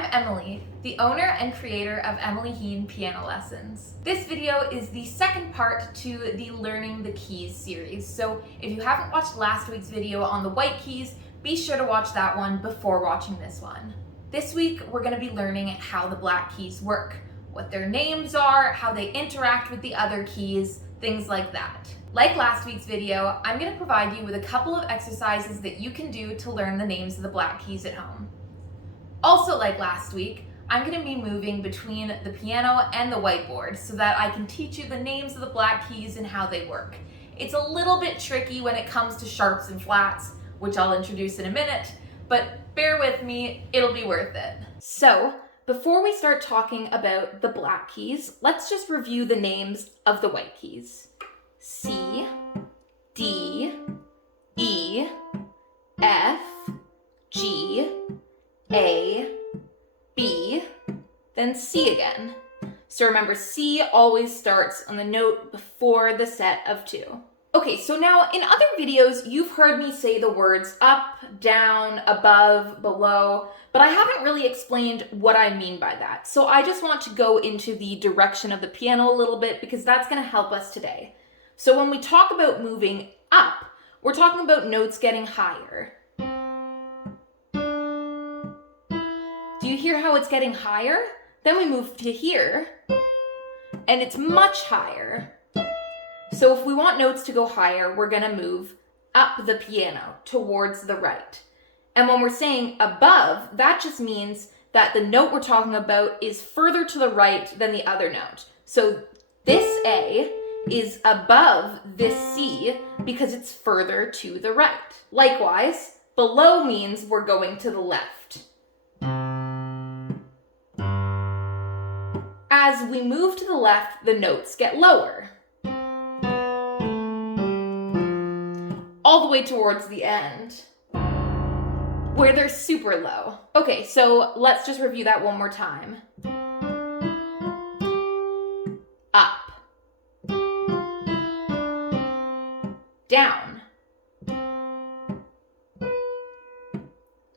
I'm Emily, the owner and creator of Emily Hean Piano Lessons. This video is the second part to the Learning the Keys series. So if you haven't watched last week's video on the white keys, be sure to watch that one before watching this one. This week, we're going to be learning how the black keys work, what their names are, how they interact with the other keys, things like that. Like last week's video, I'm going to provide you with a couple of exercises that you can do to learn the names of the black keys at home. Also, like last week, I'm going to be moving between the piano and the whiteboard so that I can teach you the names of the black keys and how they work. It's a little bit tricky when it comes to sharps and flats, which I'll introduce in a minute, but bear with me, it'll be worth it. So, before we start talking about the black keys, let's just review the names of the white keys. C, D, E, F, G, A, B, then C again. So remember, C always starts on the note before the set of two. Okay, so now in other videos, you've heard me say the words up, down, above, below, but I haven't really explained what I mean by that. So I just want to go into the direction of the piano a little bit because that's going to help us today. So when we talk about moving up, we're talking about notes getting higher. Do you hear how it's getting higher? Then we move to here, and it's much higher. So if we want notes to go higher, we're going to move up the piano towards the right. And when we're saying above, that just means that the note we're talking about is further to the right than the other note. So this A is above this C because it's further to the right. Likewise, below means we're going to the left. As we move to the left, the notes get lower. All the way towards the end, where they're super low. Okay, so let's just review that one more time. Up. Down.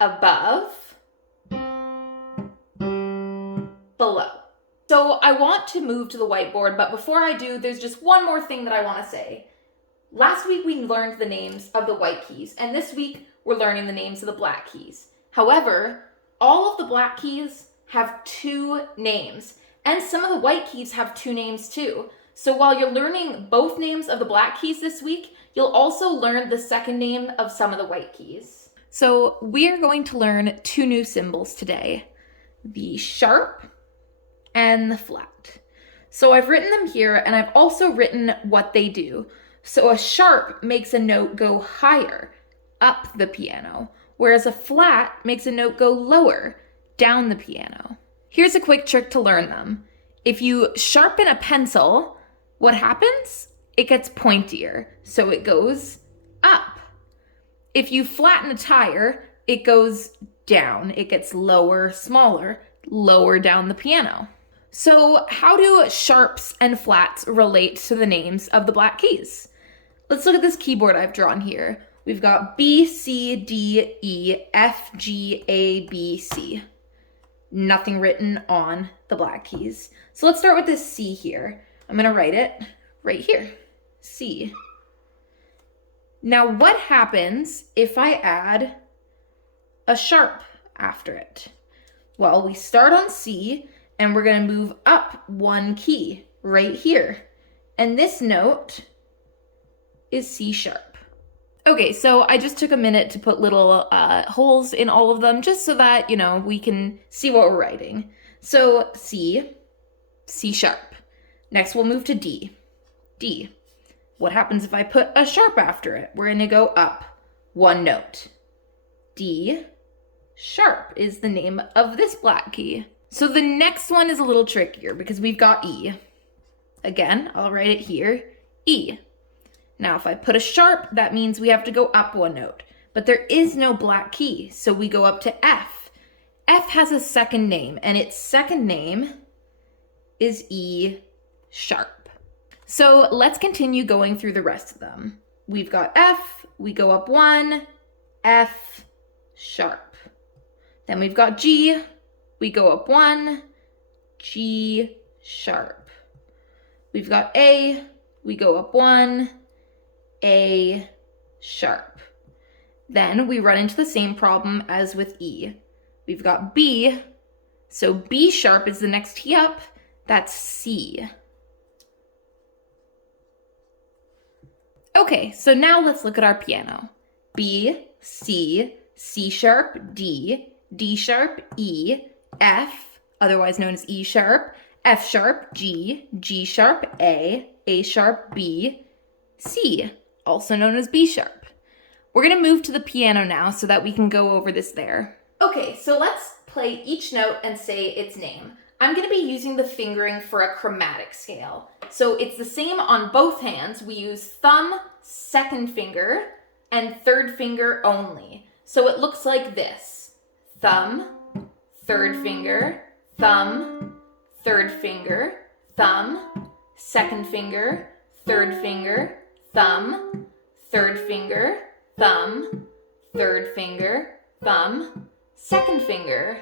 Above. Below. So I want to move to the whiteboard, but before I do, there's just one more thing that I want to say. Last week we learned the names of the white keys, and this week we're learning the names of the black keys. However, all of the black keys have two names, and some of the white keys have two names too. So while you're learning both names of the black keys this week, you'll also learn the second name of some of the white keys. So we are going to learn two new symbols today, the sharp and the flat. So I've written them here, and I've also written what they do. So a sharp makes a note go higher, up the piano, whereas a flat makes a note go lower, down the piano. Here's a quick trick to learn them. If you sharpen a pencil, what happens? It gets pointier, so it goes up. If you flatten a tire, it goes down. It gets lower, smaller, lower down the piano. So how do sharps and flats relate to the names of the black keys? Let's look at this keyboard I've drawn here. We've got B, C, D, E, F, G, A, B, C. Nothing written on the black keys. So let's start with this C here. I'm going to write it right here, C. Now what happens if I add a sharp after it? Well, we start on C, and we're going to move up one key right here. And this note is C sharp. Okay, so I just took a minute to put little holes in all of them just so that, we can see what we're writing. So C, C sharp. Next we'll move to D, D. What happens if I put a sharp after it? We're going to go up one note. D sharp is the name of this black key. So the next one is a little trickier because we've got E. Again, I'll write it here, E. Now if I put a sharp, that means we have to go up one note. But there is no black key, so we go up to F. F has a second name, and its second name is E sharp. So let's continue going through the rest of them. We've got F, we go up one, F, sharp. Then we've got G, we go up 1, G sharp. We've got A, we go up 1, A sharp. Then we run into the same problem as with E. We've got B, so B sharp is the next key up, that's C. Okay, so now let's look at our piano. B, C, C sharp, D, D sharp, E, F, otherwise known as E sharp, F sharp, G, G sharp, A sharp, B, C, also known as B sharp. We're gonna move to the piano now so that we can go over this there. Okay, so let's play each note and say its name. I'm gonna be using the fingering for a chromatic scale. So it's the same on both hands. We use thumb, second finger, and third finger only. So it looks like this. Thumb, third finger, thumb, third finger, thumb, second finger, third finger, thumb, third finger, thumb, third finger, thumb, second finger.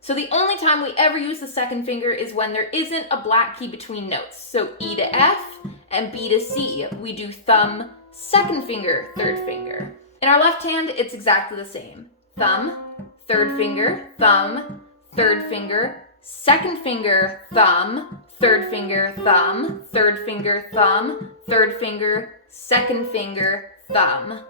So the only time we ever use the second finger is when there isn't a black key between notes. So E to F and B to C. We do thumb, second finger, third finger. In our left hand, it's exactly the same. Thumb, third finger, thumb, third finger, second finger, thumb, third finger, thumb, third finger, thumb, third finger, second finger, thumb.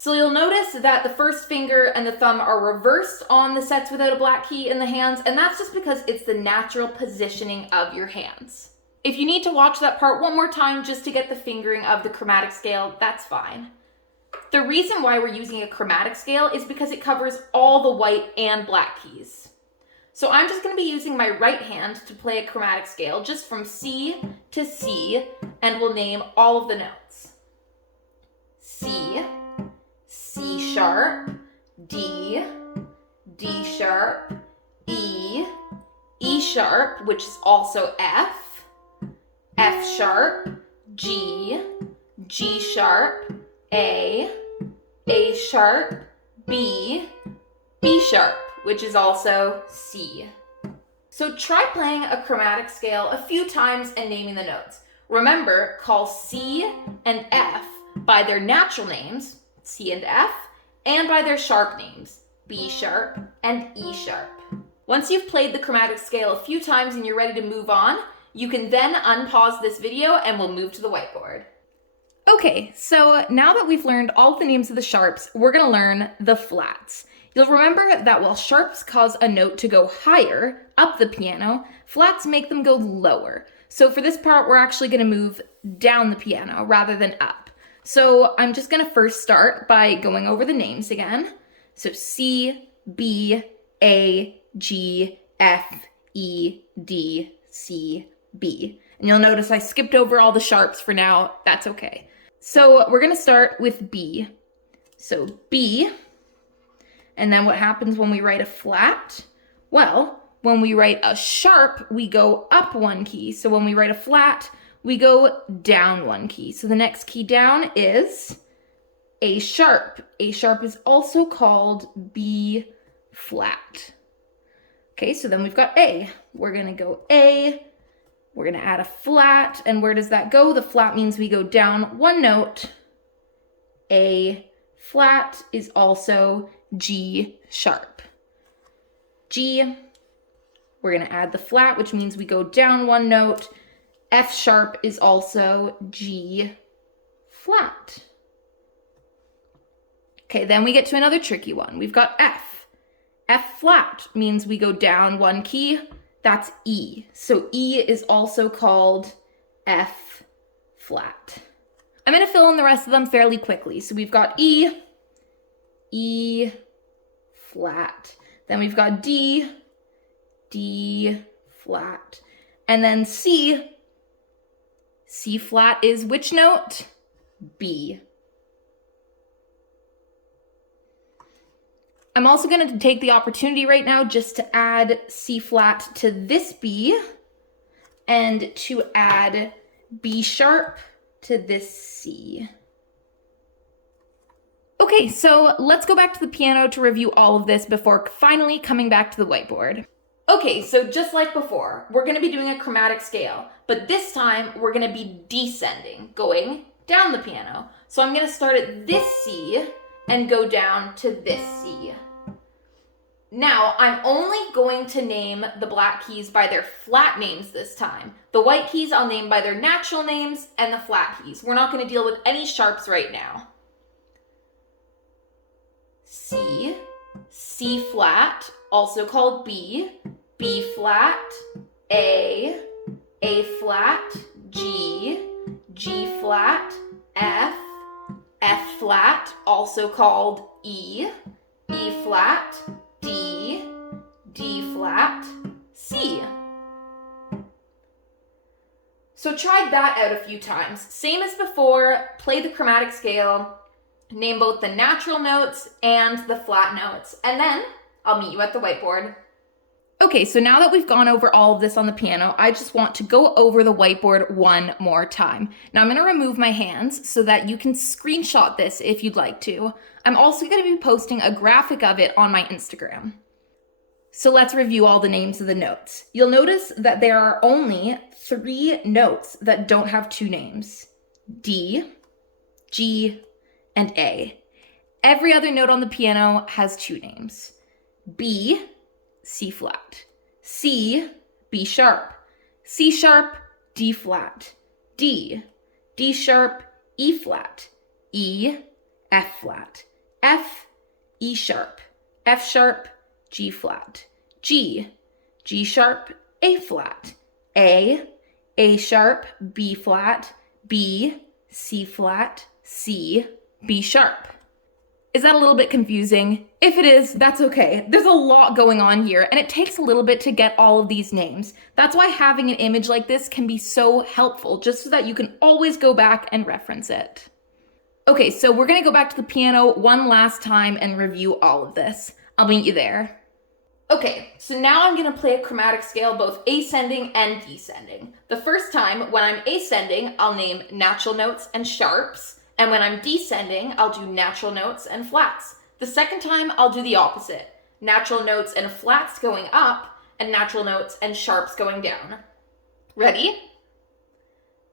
So you'll notice that the first finger and the thumb are reversed on the sets without a black key in the hands, and that's just because it's the natural positioning of your hands. If you need to watch that part one more time just to get the fingering of the chromatic scale, that's fine. The reason why we're using a chromatic scale is because it covers all the white and black keys. So I'm just going to be using my right hand to play a chromatic scale just from C to C, and we'll name all of the notes. C, C sharp, D, D sharp, E, E sharp, which is also F, F sharp, G, G sharp, A sharp, B, B sharp, which is also C. So try playing a chromatic scale a few times and naming the notes. Remember, call C and F by their natural names, C and F, and by their sharp names, B sharp and E sharp. Once you've played the chromatic scale a few times and you're ready to move on, you can then unpause this video and we'll move to the whiteboard. Okay, so now that we've learned all of the names of the sharps, we're gonna learn the flats. You'll remember that while sharps cause a note to go higher up the piano, flats make them go lower. So for this part, we're actually gonna move down the piano rather than up. So I'm just gonna first start by going over the names again. So C, B, A, G, F, E, D, C, B. And you'll notice I skipped over all the sharps for now. That's okay. So we're gonna start with B. So B, and then what happens when we write a flat? Well, when we write a sharp, we go up one key. So when we write a flat, we go down one key. So the next key down is A sharp. A sharp is also called B flat. Okay, so then we've got A. We're gonna go A, we're gonna add a flat, and where does that go? The flat means we go down one note. A flat is also G sharp. G, we're gonna add the flat, which means we go down one note. F sharp is also G flat. Okay, then we get to another tricky one. We've got F. F flat means we go down one key. That's E. So E is also called F flat. I'm gonna fill in the rest of them fairly quickly. So we've got E, E flat. Then we've got D, D flat. And then C, C flat is which note? B. I'm also going to take the opportunity right now just to add C flat to this B and to add B sharp to this C. Okay, so let's go back to the piano to review all of this before finally coming back to the whiteboard. Okay, so just like before, we're going to be doing a chromatic scale, but this time we're going to be descending, going down the piano. So I'm going to start at this C and go down to this C. Now, I'm only going to name the black keys by their flat names this time. The white keys I'll name by their natural names and the flat keys. We're not going to deal with any sharps right now. C, C flat, also called B, B flat, A flat, G, G flat, F flat, also called E flat, D flat, C. So try that out a few times. Same as before, play the chromatic scale, name both the natural notes and the flat notes, and then I'll meet you at the whiteboard. Okay, so now that we've gone over all of this on the piano, I just want to go over the whiteboard one more time. Now I'm going to remove my hands so that you can screenshot this if you'd like to. I'm also going to be posting a graphic of it on my Instagram. So let's review all the names of the notes. You'll notice that there are only 3 notes that don't have 2 names: D, G, and A. Every other note on the piano has 2 names: B, C flat, C, B sharp, C sharp, D flat, D, D sharp, E flat, E, F flat, F, E sharp, F sharp, G flat, G, G sharp, A flat, A sharp, B flat, B, C flat, C, B sharp. Is that a little bit confusing? If it is, that's okay. There's a lot going on here, and it takes a little bit to get all of these names. That's why having an image like this can be so helpful, just so that you can always go back and reference it. Okay, so we're gonna go back to the piano one last time and review all of this. I'll meet you there. Okay, so now I'm gonna play a chromatic scale, both ascending and descending. The first time, when I'm ascending, I'll name natural notes and sharps. And when I'm descending, I'll do natural notes and flats. The second time, I'll do the opposite. Natural notes and flats going up, and natural notes and sharps going down. Ready?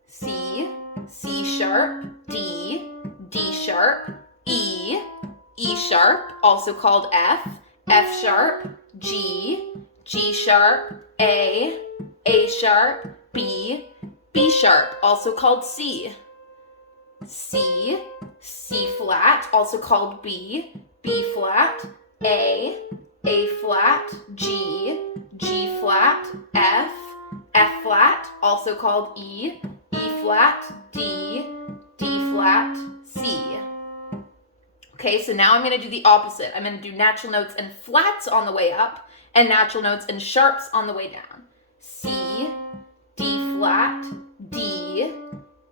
C, C sharp, D, D sharp, E, E sharp, also called F, F sharp, G, G sharp, A sharp, B, B sharp, also called C. C, C flat, also called B, B flat, A flat, G, G flat, F flat, also called E flat, D flat, C. Okay, so now I'm going to do the opposite. I'm going to do natural notes and flats on the way up, and natural notes and sharps on the way down. C, D flat, D,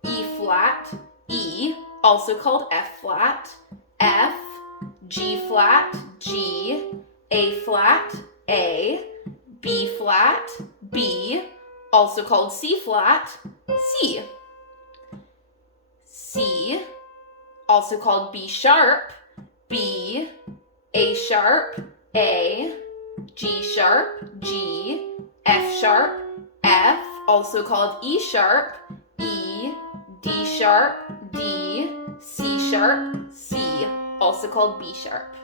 E flat, E, also called F flat, F, G flat, G, A flat, A, B flat, B, also called C flat, C. C, also called B sharp, B, A sharp, A, G sharp, G, F sharp, F, also called E sharp, E, D sharp, D, C sharp, C, also called B sharp.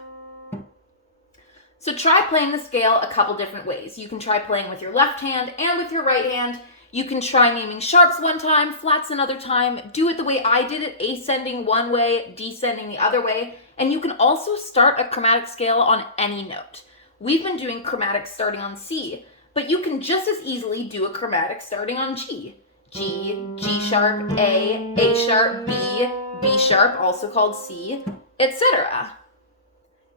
So try playing the scale a couple different ways. You can try playing with your left hand and with your right hand. You can try naming sharps one time, flats another time. Do it the way I did it, ascending one way, descending the other way. And you can also start a chromatic scale on any note. We've been doing chromatic starting on C, but you can just as easily do a chromatic starting on G. G, G sharp, A sharp, B sharp, also called C, etc.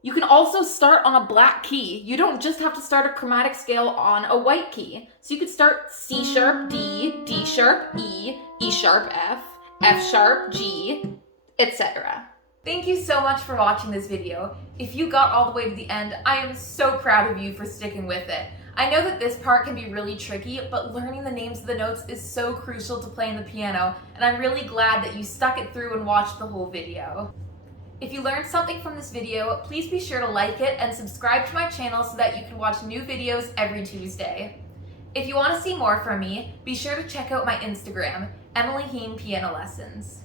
You can also start on a black key. You don't just have to start a chromatic scale on a white key. So you could start C sharp, D, D sharp, E sharp, F sharp, G, etc. Thank you so much for watching this video. If you got all the way to the end, I am so proud of you for sticking with it. I know that this part can be really tricky, but learning the names of the notes is so crucial to playing the piano, and I'm really glad that you stuck it through and watched the whole video. If you learned something from this video, please be sure to like it and subscribe to my channel so that you can watch new videos every Tuesday. If you want to see more from me, be sure to check out my Instagram, Emily Hean Piano Lessons.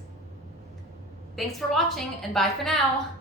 Thanks for watching, and bye for now!